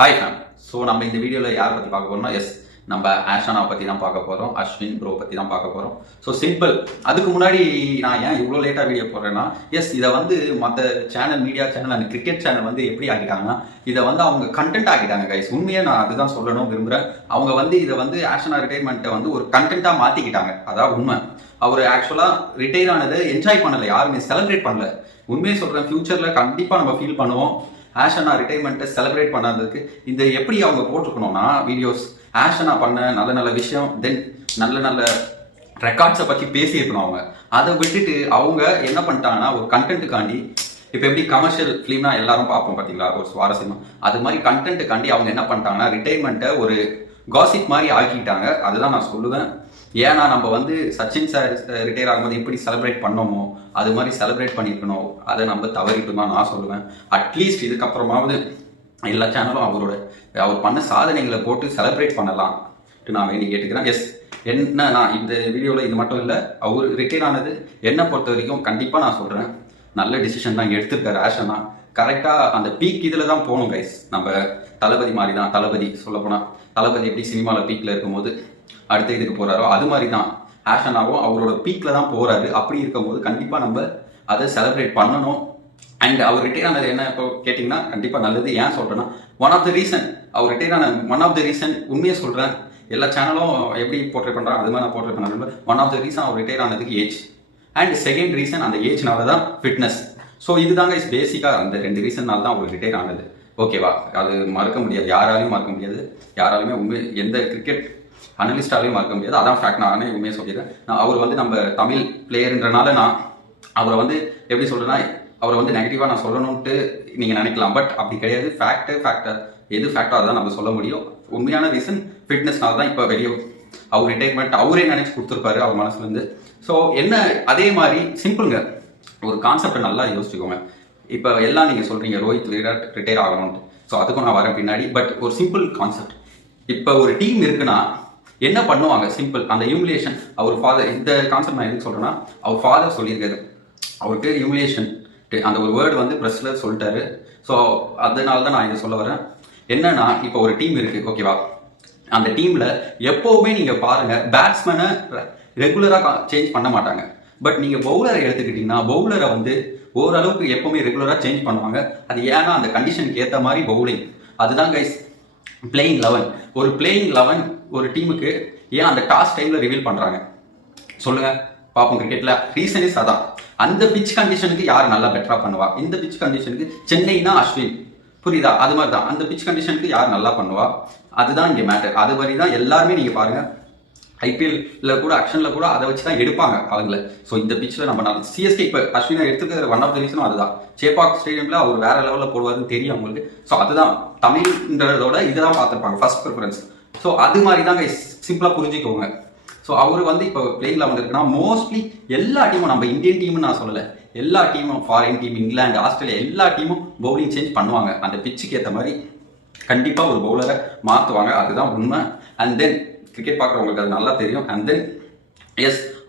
Hi fame. So நம்ம இந்த வீடியோவில் யாரை பற்றி பார்க்க போறோம்னா நம்ம ஆஷானா பற்றி தான் பார்க்க போகிறோம். அஸ்வின் ப்ரோ பற்றி தான் பார்க்க போகிறோம். So simple. அதுக்கு முன்னாடி நான் ஏன் இவ்வளோ லேட்டாக வீடியோ போடுறேன்னா இதை மற்ற channel media channel and cricket channel எப்படி ஆகிட்டாங்கன்னா இதை அவங்க கண்டென்ட் ஆகிட்டாங்க கைஸ். உண்மையாக நான் அதுதான் சொல்லணும் விரும்புகிறேன். அவங்க இதை ஆஷானா ரிட்டைர்மெண்ட்டை ஒரு கண்டென்ட்டாக மாற்றிக்கிட்டாங்க. அதான் உண்மை. அவர் ஆக்சுவலாக ரிட்டையர் ஆனது என்ஜாய் பண்ணலை, யாருமே செலிப்ரேட் பண்ணல. உண்மையை சொல்கிறேன், ஃபியூச்சரில் கண்டிப்பாக நம்ம ஃபீல் பண்ணுவோம். ஆஷனா ரிட்டைர்மெண்ட்டை செலிப்ரேட் பண்ணாததுக்கு இந்த எப்படி அவங்க போட்டிருக்கணும்னா வீடியோஸ் ஆஷனா பண்ண நல்ல நல்ல விஷயம், தென் நல்ல நல்ல ரெக்கார்ட்ஸை பற்றி பேசியிருக்கணும். அவங்க அதை விட்டுட்டு அவங்க என்ன பண்ணிட்டாங்கன்னா ஒரு கண்டென்ட்டுக்காண்டி, இப்போ எப்படி கமர்ஷியல் ஃபிலிம்னா எல்லாரும் பார்ப்போம் பார்த்தீங்களா, ஒரு சுவாரஸ்யமாக அது மாதிரி கண்டென்ட்டுக்காண்டி அவங்க என்ன பண்ணிட்டாங்கன்னா ரிட்டைர்மெண்ட்டை ஒரு காசிப் மாதிரி ஆக்கிட்டாங்க. அதுதான் நான் சொல்லுவேன். ஏன்னா நம்ம சச்சின் சார் ரிட்டையர் ஆகும்போது எப்படி செலிப்ரேட் பண்ணோமோ அது மாதிரி செலிப்ரேட் பண்ணியிருக்கணும். அதை நம்ம தவறிட்டு தான் நான் சொல்லுவேன். அட்லீஸ்ட் இதுக்கப்புறமாவது எல்லா சேனலும் அவர் பண்ண சாதனைகளை போட்டு செலிப்ரேட் பண்ணலாம் நான் வேண்டி கேட்டுக்கிறேன். என்ன இந்த வீடியோவில் இது மட்டும் இல்லை, அவர் ரிட்டையர் ஆனது என்னை பொறுத்த வரைக்கும் கண்டிப்பாக நான் சொல்கிறேன் நல்ல டிசிஷன் தான் எடுத்திருக்காரு ஆஷனா. கரெக்டாக அந்த பீக் இதில் தான் போகணும் கைஸ். நம்ம தளபதி மாதிரி தான். தளபதி சொல்லப்போனால் தளபதி எப்படி சினிமாவில் பீக்கில் இருக்கும்போது அடுத்த இதுக்கு போகிறாரோ அது மாதிரி தான் ஆஷனாவும் அவரோட பீக்கில் தான் போகிறாரு. அப்படி இருக்கும்போது கண்டிப்பாக நம்ம அதை செலிப்ரேட் பண்ணணும். அண்ட் அவர் ரிட்டையர் ஆனது என்ன இப்போ கேட்டிங்கன்னா கண்டிப்பாக நல்லது. ஏன் சொல்கிறேன்னா ஒன் ஆஃப் த ரீசன் அவர் ரிட்டையர் ஆன உண்மையை சொல்கிறேன். எல்லா சேனலும் எப்படி போர்ட்ரேட் பண்ணுறாங்க அது மாதிரி நான் போர்ட்ரேட் பண்ண ஒன் ஆஃப் த ரீசன் அவர் ரிட்டையர் ஆனதுக்கு ஏஜ், அண்ட் செகண்ட் ரீசன் அந்த ஏஜ்னால தான் ஃபிட்னஸ். ஸோ இதுதாங்க பேசிக்காக அந்த ரெண்டு ரீசன்னால தான் அவர் ரிட்டையர் ஆனது. ஓகேவா? அது மறக்க முடியாது, யாராலையும் மறக்க முடியாது. யாராலுமே எந்த கிரிக்கெட் அனலிஸ்டாலையும் மறக்க முடியாது. அதான் ஃபேக்ட். நானே உண்மையை சொல்லிடுறேன். அவர் நம்ம தமிழ் பிளேயர்ன்றனால நான் அவரை எப்படி சொல்றேன்னா அவரை நெகட்டிவா நான் சொல்லணும்ட்டு நீங்க நினைக்கலாம். பட் அப்படி கிடையாது. ஃபேக்டர் எது ஃபேக்டோ அதான் நம்ம சொல்ல முடியும். உண்மையான ரீசன் ஃபிட்னஸ்னால தான் இப்போ வெளியே அவர் ரிட்டைர்மெண்ட் அவரே நினைச்சு கொடுத்துருப்பாரு அவர் மனசுல இருந்து. ஸோ என்ன அதே மாதிரி சிம்பிளுங்க, ஒரு கான்செப்டை நல்லா யோசிச்சுக்கோங்க. இப்போ எல்லாம் நீங்க சொல்றீங்க ரோஹித் விராட் ரிட்டையர் ஆகணும்ட்டு. ஸோ அதுக்கும் நான் வரேன் பின்னாடி. பட் ஒரு சிம்பிள் கான்செப்ட், இப்போ ஒரு டீம் இருக்குன்னா என்ன பண்ணுவாங்க? சிம்பிள். அந்த ஹியூமிலியேஷன் அவர் ஃபாதர், இந்த கான்செப்ட் நான் எதுக்கு சொல்றேன்னா அவர் ஃபாதர் சொல்லியிருக்காரு. அவர் பேர் ஹியூமிலியேஷன், அந்த ஒரு வேர்டு ப்ரெஸ்ல சொல்லிட்டாரு. ஸோ அதனால தான் நான் இதை சொல்ல வரேன். என்னன்னா இப்போ ஒரு டீம் இருக்கு, ஓகேவா? அந்த டீம்ல எப்பவுமே நீங்க பாருங்க பேட்ஸ்மேனை ரெகுலரா சேஞ்ச் பண்ண மாட்டாங்க. பட் நீங்க பவுலரை எடுத்துக்கிட்டீங்கன்னா பவுலரை ஓரளவுக்கு எப்பவுமே ரெகுலரா சேஞ்ச் பண்ணுவாங்க. அது ஏன்னா அந்த கண்டிஷனுக்கு ஏற்ற மாதிரி பவுலிங். அதுதான் கைஸ் பிளேயிங் 11. ஒரு பிளேயிங் 11 ஒரு டீமுக்கு ஏன் அந்த டாஸ் டைம்ல ரிவீல் பண்றாங்க சொல்லுங்க பாப்போம். கிரிக்கெட்ல ரீசன் இஸ் அதான். அந்த பிச் கண்டிஷனுக்கு யார் நல்லா பெட்டரா பண்ணுவா? இந்த பிச் கண்டிஷனுக்கு சென்னைனா அஸ்வின், புரியுதா? அது மாதிரி தான் அந்த பிச் கண்டிஷனுக்கு யார் நல்லா பண்ணுவா, அதுதான் இங்கே மேட்டர். அது மாதிரி தான் எல்லாருமே நீங்க பாருங்க ஐபிஎல்ல கூட ஆக்ஷன்ல கூட அதை வச்சு தான் எடுப்பாங்க அவங்கள. ஸோ இந்த பிச்சில் நம்ம சிஎஸ்கே இப்போ அஸ்வினை எடுத்துக்கிற ஒன் ஆஃப் த ரீசனும் அதுதான். சேப்பாக் ஸ்டேடியம்ல அவர் வேற லெவலில் போடுவாருன்னு தெரியும் அவங்களுக்கு. ஸோ அதுதான் தமிழ்ன்றதோட இதுதான் பார்த்துருப்பாங்க ஃபர்ஸ்ட் ப்ரிஃபரன்ஸ். ஸோ அது மாதிரி தாங்க சிம்பிளா புரிஞ்சுக்கோங்க. ஸோ அவர் இப்போ பிளேயிங் 11 இருக்குன்னா மோஸ்ட்லி எல்லா டீமும், நம்ம இந்தியன் டீம்னு நான் சொல்லலை, எல்லா டீமும் ஃபாரின் டீம், இங்கிலாந்து, ஆஸ்திரேலியா எல்லா டீமும் பவுலிங் சேஞ்ச் பண்ணுவாங்க. அந்த பிச்சுக்கு ஏற்ற மாதிரி கண்டிப்பா ஒரு பவுலரை மாற்றுவாங்க. அதுதான் உண்மை. அண்ட் தென் கிரிக்கெட் பார்க்குறவங்களுக்கு அது நல்லா தெரியும். அண்ட் தென்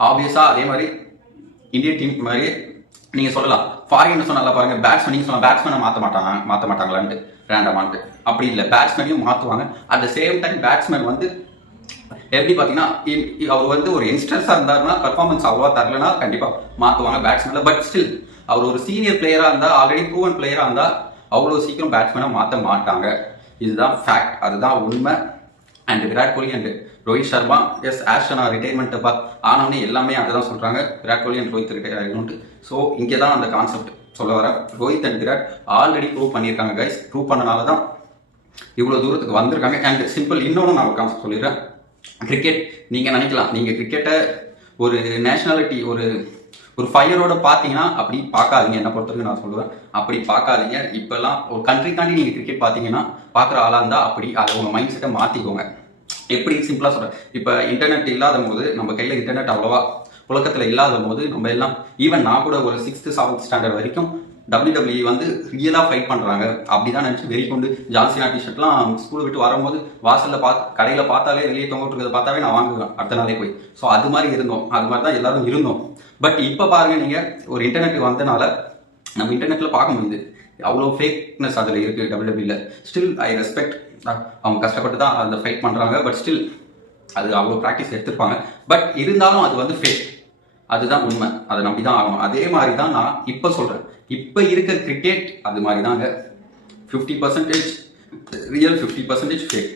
ஆப்வியஸா அதே மாதிரி இந்தியன் டீம் மாதிரி நீங்க சொல்லலாம் ஃபாரின் சொன்னா பாருங்க பேட்ஸ்மேன், நீங்க சொல்லலாம் பேட்ஸ்மேனை மாற்ற மாட்டாங்களான்ட்டு ரேண்டமான்ட்டு. அப்படி இல்லை, பேட்ஸ்மேனையும் மாற்றுவாங்க. At the same time batsman எப்படி பார்த்தீங்கன்னா அவர் ஒரு யங்ஸ்டர்ஸா இருந்தாருன்னா பர்ஃபார்மன்ஸ் அவ்வளோவா தரலனா கண்டிப்பா மாற்றுவாங்க பேட்ஸ்மேன்ல. பட் ஸ்டில் அவர் ஒரு சீனியர் பிளேயரா இருந்தா, ஆல்ரெடி ப்ரூவன் பிளேயரா இருந்தா அவ்வளோ சீக்கிரம் பேட்ஸ்மேனை மாற்ற மாட்டாங்க. இதுதான் ஃபேக்ட், அதுதான் உண்மை. அண்ட் விராட் கோலி அண்ட் ரோஹித் சர்மா ஆஷனா ரிட்டைர்மெண்ட் ஆனவனே எல்லாமே அதுதான் சொல்றாங்க, விராட் கோலி அண்ட் ரோஹித் ரிட்டையர் ஆகணும்ட்டு. ஸோ இங்கே தான் அந்த கான்செப்ட் சொல்ல வர. Rohit and Virat already prove பண்ணியிருக்காங்க கைஸ். ப்ரூவ் பண்ணனால தான் இவ்வளோ தூரத்துக்கு வந்திருக்காங்க. அண்ட் சிம்பிள் இன்னொன்று நான் கான்செப்ட் சொல்லிடுறேன். கிரிக்கெட் நீங்க நினைக்கலாம், நீங்க கிரிக்கெட்டை ஒரு நேஷனாலிட்டி ஒரு ஃபயரோட பார்த்தீங்கன்னா அப்படி பார்க்காதீங்க. என்ன பொறுத்தவரைக்கும் நான் சொல்லுவேன் அப்படி பார்க்காதீங்க. இப்பெல்லாம் ஒரு கண்ட்ரிக்காண்டி நீங்க கிரிக்கெட் பார்த்தீங்கன்னா பார்க்குற ஆளா இருந்தா அப்படி அதை உங்க மைண்ட் செட்டை மாத்திக்கோங்க. எப்படி சிம்பிளா சொல்றேன், இப்போ இன்டர்நெட் இல்லாத போது, நம்ம கையில இன்டர்நெட் அவ்வளவா புழக்கத்துல இல்லாத போது நம்ம எல்லாம், ஈவன் நான் கூட ஒரு 6th 7th ஸ்டாண்டர்ட் வரைக்கும் WWE ரியலா ஃபைட் பண்றாங்க அப்படிதான் நினைச்சு வெறி கொண்டு ஜான்சினா டிஷர்ட்லாம் ஸ்கூல் விட்டு வரும்போது வாசல்ல கடையில பார்த்தாலே வெளியே தொங்கிட்டு இருக்கிறத பார்த்தாவே நான் வாங்குவேன் அடுத்த நாளே போய். ஸோ அது மாதிரி இருந்தோம், அது மாதிரி தான் எல்லாரும் இருந்தோம். பட் இப்ப பாருங்க, நீங்க ஒரு இன்டர்நெட் வந்தனால நம்ம இன்டர்நெட்ல பார்க்க முடியுது அவ்வளோ ஃபேக்னஸ் அதில் இருக்குது WWE. Still I respect. அவங்க கஷ்டப்பட்டு தான் அந்த ஃபைட் பண்ணுறாங்க. பட் ஸ்டில் அது அவ்வளோ ப்ராக்டிஸ் எடுத்துருப்பாங்க. பட் இருந்தாலும் அது வந்து ஃபேக். அதுதான் உண்மை. அதை நம்பி தான் ஆகணும். அதே மாதிரி தான் நான் இப்போ சொல்கிறேன். இப்போ இருக்க கிரிக்கெட் அது மாதிரி தாங்க. 50% ரியல், 50% ஃபேக்.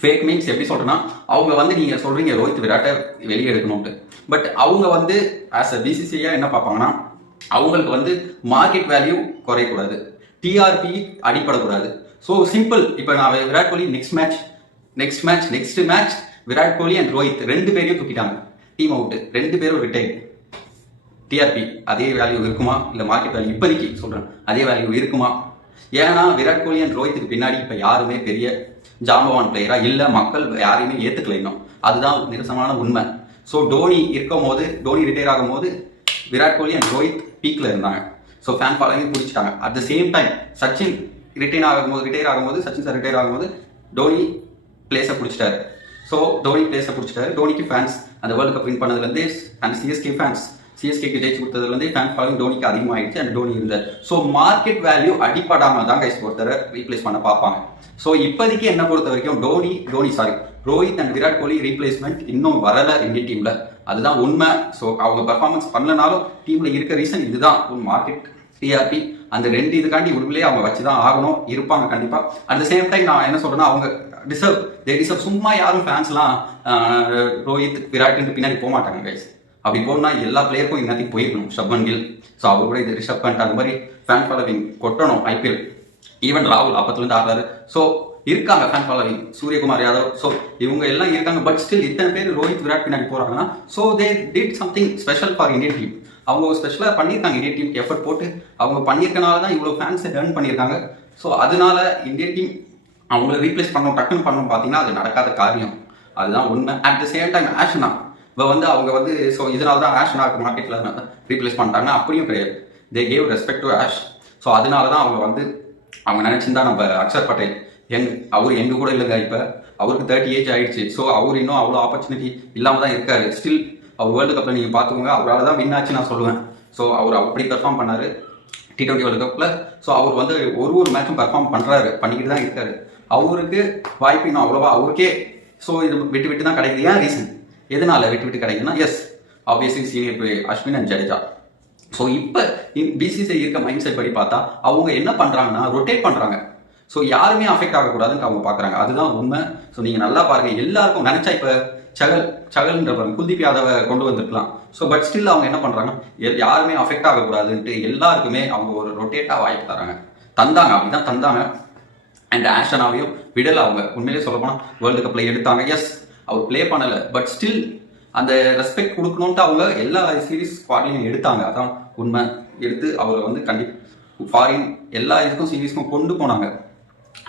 ஃபேக் மீன்ஸ் எப்படி சொல்கிறேன்னா, அவங்க வந்து நீங்கள் சொல்கிறீங்க ரோஹித் விராட்டை வெளியே எடுக்கணும்ட்டு. பட் அவங்க வந்து ஆஸ் அ பிசிசிஐயா என்ன பார்ப்பாங்கன்னா, அவங்களுக்கு வந்து மார்க்கெட் வேல்யூ குறையக்கூடாது, டிஆர்பி அடிப்படக்கூடாது. So simple. இப்போ நான் Virat Kohli next match Virat Kohli and Rohit 2 பேரையும் தூக்கிட்டாங்க, டீம் அவுட், 2 பேரும் ரிட்டையர். டிஆர்பி அதே வேல்யூ இருக்குமா? இல்லை மார்க்கெட் வேல்யூ இப்போதைக்கு சொல்கிறேன் அதே வேல்யூ இருக்குமா? ஏன்னா விராட் கோலி அண்ட் ரோஹித்துக்கு பின்னாடி இப்போ யாருமே பெரிய ஜாம்பவான் பிளேயரா இல்லை, மக்கள் யாரையுமே ஏற்றுக்கல இன்னும். அதுதான் நிரசமான உண்மை. ஸோ டோனி இருக்கும் போது, டோனி ரிட்டையர் ஆகும் போது விராட் கோலி அண்ட் ரோஹித் பீக்கில் இருந்தாங்க. ஸோ ஃபேன் ஃபாலோவிங் பிடிச்சிட்டாங்க. At the same time Sachin retire ஆகும்போது சச்சின் சார் ரிட்டையர் ஆகும்போது டோனி பிளேஸை பிடிச்சிட்டாரு. ஸோ டோனிக்கு ஃபேன்ஸ் அந்த வேர்ல்டு கப் வின் பண்ணதுலேருந்தே அண்ட் சிஎஸ்கேக்கு ஜெயிச்சு கொடுத்ததுலேருந்தே ஃபேன் ஃபாலோவிங் டோனிக்கு அதிகமாகிடுச்சு அண்ட் டோனி இருந்தார். ஸோ மார்க்கெட் வேல்யூ அடிப்படாமல் தான் கைஸ் ஒருத்தரை ரீப்ளேஸ் பண்ண பார்ப்பாங்க. ஸோ இப்போதைக்கு என்ன பொறுத்த வரைக்கும் Rohit and Virat Kohli replacement இன்னும் வரல இந்தியன் டீம்ல. அதுதான் உண்மை. ஸோ அவங்க பெர்ஃபார்மன்ஸ் பண்ணலனாலும் டீம்ல இருக்க ரீசன் இதுதான். மார்க்கெட், டிஆர்பி, அந்த 2 இதுக்காண்டி உண்மையிலே அவங்க வச்சுதான் ஆகணும், இருப்பாங்க கண்டிப்பா. அட் த சேம் டைம் நான் என்ன சொல்றேன்னா, அவங்க டிசர்வ். சும்மா யாரும் ஃபேன்ஸ்லாம் ரோஹித் விராட் பின்னாடி போக மாட்டாங்க கைஸ். அப்படி போனா எல்லா பிளேயருக்கும் இன்னத்துக்கு போயிருக்கணும். ஷப்மன் கில், ஸோ அவர் கூட இது ரிஷப் பண்ட், அது மாதிரி ஃபேன் ஃபாலோவிங் கொட்டணும். ஐபிஎல் ஈவன் ராகுல் அப்பத்துலேருந்து ஆடுறாரு. ஸோ இருக்காங்க fan following. Suryakumar Yadav, so இவங்க எல்லாம் இருக்காங்க. பட் ஸ்டில் இத்தனை பேர் ரோஹித் விராட் பின்னாடி போறாங்கன்னா, so they did something special for Indian team. அவங்க ஸ்பெஷலாக பண்ணியிருக்காங்க இந்தியன் டீமுக்கு எஃபர்ட் போட்டு. அவங்க பண்ணியிருக்கனால தான் இவ்வளோ ஃபேன்ஸை ஏர்ன் பண்ணியிருக்காங்க. ஸோ அதனால இந்தியன் டீம் அவங்கள ரீப்ளேஸ் டக்குன்னு பண்ணணும் பார்த்தீங்கன்னா அது நடக்காத காரியம். அதுதான் உண்மை. அட் த சேம் டைம் ஆஷனா வந்து அவங்க வந்து ஸோ இதனால தான் ஆஷனாக்கு மார்க்கெட்டில் ரீப்ளேஸ் பண்ணிட்டாங்கன்னா அப்படியும் கிடையாது. They gave respect to ash. So அதனால தான் அவங்க நினைச்சிருந்தா நம்ம அக்ஷர் பட்டேல் அவர் எங்க கூட இல்லைங்க. இப்போ அவருக்கு 30 ஏஜ் ஆயிடுச்சு. ஸோ அவர் இன்னும் அவ்வளோ ஆப்பர்ச்சுனிட்டி இல்லாமல் தான் இருக்காரு. ஸ்டில் அவர் வேர்ல்டு கப்பில் நீங்கள் பார்த்துக்கோங்க, அவரால் தான் வின் ஆச்சு நான் சொல்லுவேன். ஸோ அவர் அப்படி பெர்ஃபார்ம் பண்ணாரு T20 வேர்ல்டு கப்பில். ஸோ அவர் வந்து ஒரு மேட்சும் பெர்ஃபார்ம் பண்ணிக்கிட்டு தான் இருக்காரு. அவருக்கு வாய்ப்பு இன்னும் அவ்வளோவா அவருக்கே. ஸோ இது விட்டு தான் கிடைக்குது. ஏன் ரீசன் எதனால விட்டு கிடைக்குதுன்னா, S obviously senior play Ashwin and Jadeja. So இப்போ பிசிசிஐ இருக்க மைண்ட் செட் படி பார்த்தா அவங்க என்ன பண்ணுறாங்கன்னா ரொட்டேட் பண்ணுறாங்க. ஸோ யாருமே அஃபெக்ட் ஆகக்கூடாதுன்னு அவங்க பார்க்குறாங்க. அதுதான் உண்மை. ஸோ நீங்கள் நல்லா பாருங்க, எல்லாருக்கும் நினைச்சா இப்போ சகல்ன்ற குல்தீப் யாதவை கொண்டு வந்திருக்கலாம். ஸோ பட் ஸ்டில் அவங்க என்ன பண்ணுறாங்க, யாருமே அஃபெக்ட் ஆகக்கூடாதுன்ட்டு எல்லாருக்குமே அவங்க ஒரு ரொட்டேட்டாக வாய்ப்பு தந்தாங்க. அப்படிதான் தந்தாங்க. அண்ட் ஆஷனாவையும் விடலை. அவங்க உண்மையிலே சொல்ல போனால் வேர்ல்டு கப்பில் எடுத்தாங்க. எஸ் அவர் பிளே பண்ணலை, பட் ஸ்டில் அந்த ரெஸ்பெக்ட் கொடுக்கணுன்ட்டு அவங்க எல்லா சீரீஸ் ஸ்குவாட்லையும் எடுத்தாங்க. அதான் உண்மை. எடுத்து அவரை வந்து ஃபாரின் எல்லா இதுக்கும் சீரீஸ்க்கும் கொண்டு போனாங்க.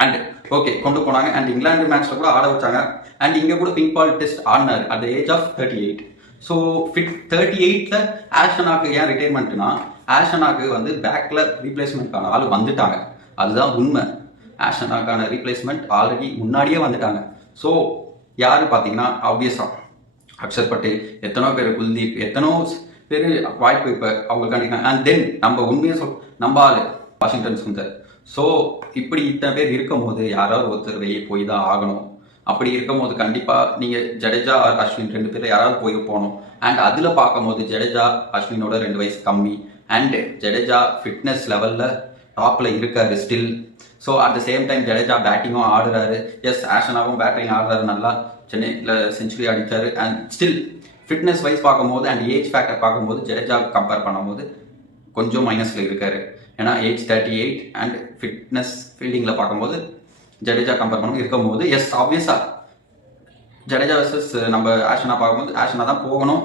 அண்ட் ஓகே கொண்டு போனாங்க. அண்ட் இங்கிலாந்து மேட்ச்ல கூட ஆட வச்சாங்க. அண்ட் இங்கே கூட பிங்க் பால் டெஸ்ட் ஆடினார் at the age of 38. So 38ல ஆஷனாக்கு ஏன் ரிட்டைர்மெண்ட்னா, ஆஷனாக்கு வந்து பேக்ல ரீப்ளேஸ்மெண்ட்கான ஆள் வந்துட்டாங்க. அதுதான் உண்மை. ஆஷனாக்கான ரீப்ளேஸ்மெண்ட் ஆல்ரெடி முன்னாடியே வந்துட்டாங்க. ஸோ யாரு பார்த்தீங்கன்னா ஆப்வியஸா அக்ஷர் பட்டேல், எத்தனோ பேர் குல்தீப், எத்தனோ பேர் வாய்ப்பு இப்போ அவங்களுக்கு கண்டிப்பாங்க. அண்ட் தென் நம்ம உண்மையை நம்ம ஆளு வாஷிங்டன் சுந்தர். ஸோ இப்படி இத்தனை பேர் இருக்கும் போது யாராவது ஒருத்தர் வெளியே போய் தான் ஆகணும். அப்படி இருக்கும் போது கண்டிப்பாக நீங்கள் ஜடேஜா ஆர் அஸ்வின் 2 பேர் யாராவது போகணும். அண்ட் அதில் பார்க்கும்போது ஜடேஜா அஸ்வினோட 2 வயசு கம்மி. அண்ட் ஜடேஜா ஃபிட்னஸ் லெவலில் டாப்பில் இருக்காரு still. So at the same time Jadeja பேட்டிங்கும் ஆடுறாரு. எஸ் ஆஷனாவும் பேட்டிங் ஆடுறாரு, நல்லா சென்னையில் செஞ்சுரி அடித்தார். அண்ட் ஸ்டில் ஃபிட்னஸ் வைஸ் பார்க்கும்போது அண்ட் ஏஜ் ஃபேக்டர் பார்க்கும்போது ஜடேஜா கம்பேர் பண்ணும்போது கொஞ்சம் மைனஸில் இருக்காரு. ஏன்னா ஏஜ் 38 அண்ட் ஃபிட்னஸ் ஃபீல்டிங்கில் பார்க்கும்போது ஜடேஜா கம்பேர் பண்ணும்போது இருக்கும்போது எஸ் ஆப்வியஸாக ஜடேஜா வர்சஸ் நம்ம ஆஷனா பார்க்கும்போது ஆஷனா தான் போகணும்.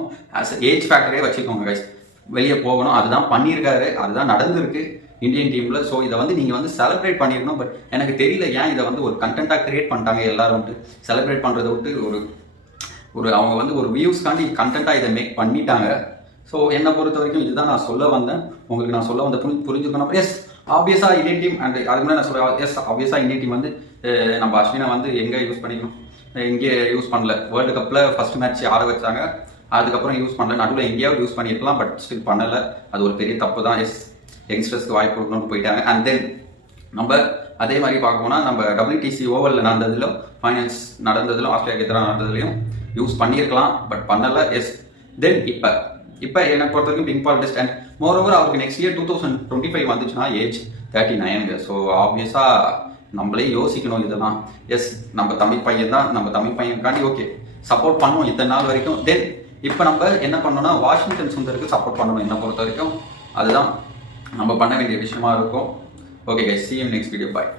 ஏஜ் ஃபேக்டரே வச்சுக்கோங்க கைஸ், வெளியே போகணும். அதுதான் பண்ணியிருக்காரு, அதுதான் நடந்திருக்கு இந்தியன் டீம்ல. ஸோ இதை வந்து நீங்கள் வந்து செலிப்ரேட் பண்ணிருக்கணும். பட் எனக்கு தெரியல ஏன் இதை வந்து ஒரு கண்டென்ட்டாக கிரியேட் பண்ணிட்டாங்க. எல்லாரும் வந்து செலிப்ரேட் பண்ணுறதை விட்டு ஒரு அவங்க வந்து ஒரு வியூஸ்க்காண்டி கண்டென்ட்டாக இதை மேக் பண்ணிட்டாங்க. ஸோ என்னை பொறுத்த வரைக்கும் இதுதான் நான் சொல்ல வந்தேன். உங்களுக்கு நான் சொல்ல வந்த புரிஞ்சுக்கணும். எஸ் ஆப்வியஸாக இந்தியன் டீம் அண்ட் அதுக்கு முன்னாடி நான் சொல்ல எஸ் ஆப்வியஸாக இந்தியன் டீம் வந்து நம்ம அஸ்வினை வந்து எங்கே யூஸ் பண்ணிக்கணும், இங்கே யூஸ் பண்ணல. வேர்ல்டு கப்பில் ஃபர்ஸ்ட் மேட்ச் ஆட வச்சாங்க, அதுக்கப்புறம் யூஸ் பண்ணல. நடுவில் எங்கேயாவது யூஸ் பண்ணியிருக்கலாம், பட் ஸ்டில் பண்ணலை. அது ஒரு பெரிய தப்பு தான். எஸ் யங்ஸ்டர்ஸ்க்கு வாய்ப்பு கொடுக்கணும்னு போயிட்டாங்க. அண்ட் தென் நம்ம அதே மாதிரி பார்க்க போனால் நம்ம WTC ஓவரில் நடந்ததிலும் ஃபைனல்ஸ் நடந்ததிலும் ஆஸ்திரேலியாவுக்கு எதிராக நடந்ததுலையும் யூஸ் பண்ணியிருக்கலாம், பட் பண்ணலை. எஸ் தென் இப்போ என்னை பொறுத்த வரைக்கும் pink ball test. And moreover அவருக்கு நெக்ஸ்ட் இயர் 2025 வந்துச்சுன்னா ஏஜ் 39. ஸோ ஆப்வியஸாக நம்மளே யோசிக்கணும் இதெல்லாம். எஸ் நம்ம தமிழ் பையன் தான், நம்ம தமிழ் பையனுக்காண்டி ஓகே சப்போர்ட் பண்ணுவோம் இத்தனை நாள் வரைக்கும். தென் இப்போ நம்ம என்ன பண்ணோம்னா வாஷிங்டன் சுந்தருக்கு சப்போர்ட் பண்ணணும் என்னை பொறுத்த வரைக்கும். அதுதான் நம்ம பண்ண வேண்டிய விஷயமா இருக்கும். Okay guys, see you in next video. Bye.